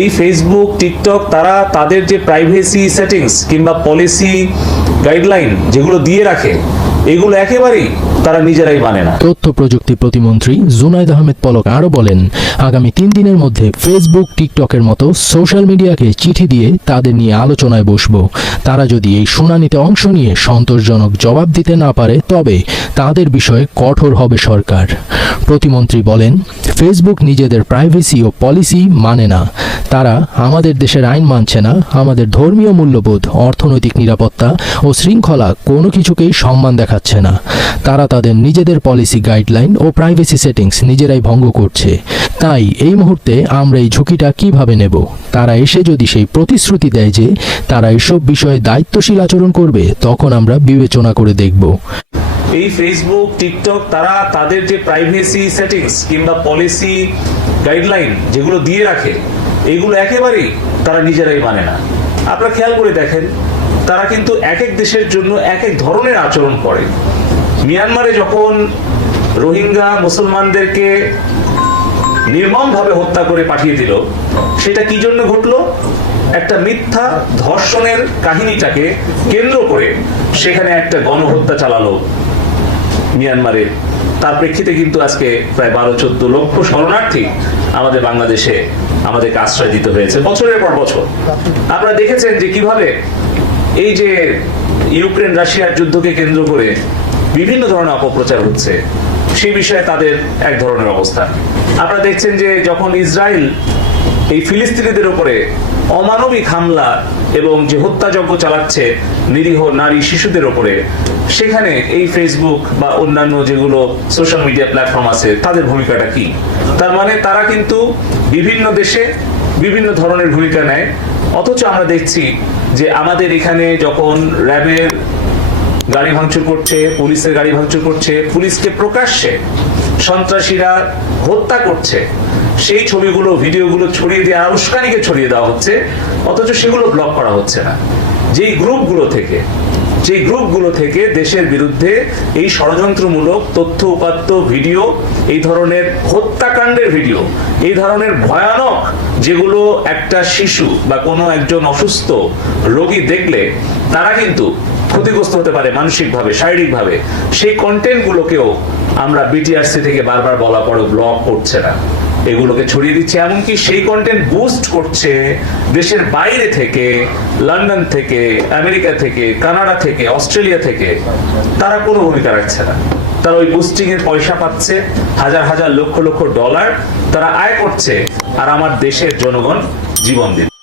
এই Facebook, TikTok তারা তাদের যে প্রাইভেসি সেটিংস কিংবা পলিসি গাইডলাইন যেগুলো দিয়ে রাখে, এগুলো একেবারেই তারা নিজেরাই মানে না। তথ্য প্রযুক্তি প্রতিমন্ত্রী জুনাইদ আহমেদ পলক আরও বলেন, আগামী 3 দিনের মধ্যে ফেসবুক, টিকটকের মতো সোশ্যাল মিডিয়াকে চিঠি দিয়ে তাদের নিয়ে আলোচনায় বসব। তারা যদি এই শুনানিতে অংশ নিয়ে সন্তোষজনক জবাব দিতে না পারে, তবে তাদের বিষয়ে কঠোর হবে সরকার। প্রতিমন্ত্রী বলেন, ফেসবুক নিজেদের প্রাইভেসি ও পলিসি মানে না। তারা আমাদের দেশের আইন মানছে না, আমাদের ধর্মীয় মূল্যবোধ, অর্থনৈতিক নিরাপত্তা ও শৃঙ্খলা কোনো কিছুকেই সম্মান দেখাচ্ছে না। তারা তাদের নিজেদের পলিসি গাইডলাইন ও প্রাইভেসি সেটিংস নিজেরাই ভঙ্গ করছে। তাই এই মুহূর্তে আমরা এই ঝুঁকিটা কিভাবে নেব? তারা এসে যদি সেই প্রতিশ্রুতি দেয় যে তারা এসব বিষয়ে দায়িত্বশীল আচরণ করবে, তখন আমরা বিবেচনা করে দেখব। এই ফেসবুক, টিকটক তারা তাদের যে প্রাইভেসি সেটিংস কিংবা পলিসি গাইডলাইন যেগুলো দিয়ে রাখে, এগুলো একেবারেই তারা নিজেরাই মানে না। আপনারা খেয়াল করে দেখেন, তারা কিন্তু এক এক দেশের জন্য এক এক ধরনের আচরণ করে। মিয়ানমারে যখন রোহিঙ্গা মুসলমানদেরকে নির্মমভাবে হত্যা করে পাঠিয়ে দিল, সেটা কি জন্য ঘটলো? একটা মিথ্যা ধর্ষণের কাহিনীটাকে কেন্দ্র করে সেখানে একটা গণহত্যা চালালো মিয়ানমারে। তার প্রেক্ষিতে কিন্তু আজকে প্রায় 12-14 লক্ষ শরণার্থী আমাদের বাংলাদেশে আমাদেরকে আশ্রয় দিতে হয়েছে বছরের পর বছর। আপনারা দেখেছেন যে কিভাবে এই যে ইউক্রেন রাশিয়ার যুদ্ধকে কেন্দ্র করে বিভিন্ন ধরনের অপপ্রচার হচ্ছে, সেই বিষয়ে তাদের এক ধরনের অবস্থান। আপনারা দেখছেন যে যখন ইসরায়েল এই ফিলিস্তিনিদের উপরে অমানবিক হামলা এবং যে হত্যাযজ্ঞ চালাচ্ছে নিরীহ নারী শিশুদের উপরে, সেখানে এই ফেসবুক বা অন্যান্য যেগুলো সোশ্যাল মিডিয়া প্ল্যাটফর্ম আছে, তাদের ভূমিকাটা কি? তার মানে তারা কিন্তু বিভিন্ন দেশে বিভিন্ন ধরনের ভূমিকা নেয়। অথচ আমরা দেখছি যে আমাদের এখানে যখন র্যাবের গাড়ি ভাঙচুর করছে, পুলিশের গাড়ি ভাঙচুর করছে, পুলিশকে প্রকাশ্যে সন্ত্রাসীরা হত্যা করছে, সেই ছবিগুলো, ভিডিওগুলো ছড়িয়ে দিয়ে উস্কানিকে ছড়িয়ে দেওয়া হচ্ছে, অথচ সেগুলো ব্লক করা হচ্ছে না। যেই গ্রুপগুলো থেকে দেশের বিরুদ্ধে এই ষড়যন্ত্রমূলক তথ্য উপাত্ত ভিডিও, এই ধরনের হত্যাকাণ্ডের ভিডিও, এই ধরনের ভয়ানক, যেগুলো একটা শিশু বা কোনো একজন অসুস্থ রোগী দেখলে তারা কিন্তু ক্ষতিগ্রস্ত হতে পারে মানসিকভাবে, শারীরিকভাবে, সেই কন্টেন্টগুলোকেও আমরা বিটিআরসি থেকে বারবার বলা পরেও ব্লক করছে না, এগুলোকে ছড়িয়ে দিচ্ছে। এমনকি সেই কন্টেন্ট বুস্ট করছে দেশের বাইরে থেকে, লন্ডন থেকে, আমেরিকা থেকে, কানাডা থেকে, অস্ট্রেলিয়া থেকে। তারা কোনো ভূমিকা রাখছে না। তারা ওই বুস্টিং এর পয়সা পাচ্ছে, হাজার হাজার লক্ষ লক্ষ ডলার তারা আয় করছে, আর আমার দেশের জনগণ জীবন দিচ্ছে।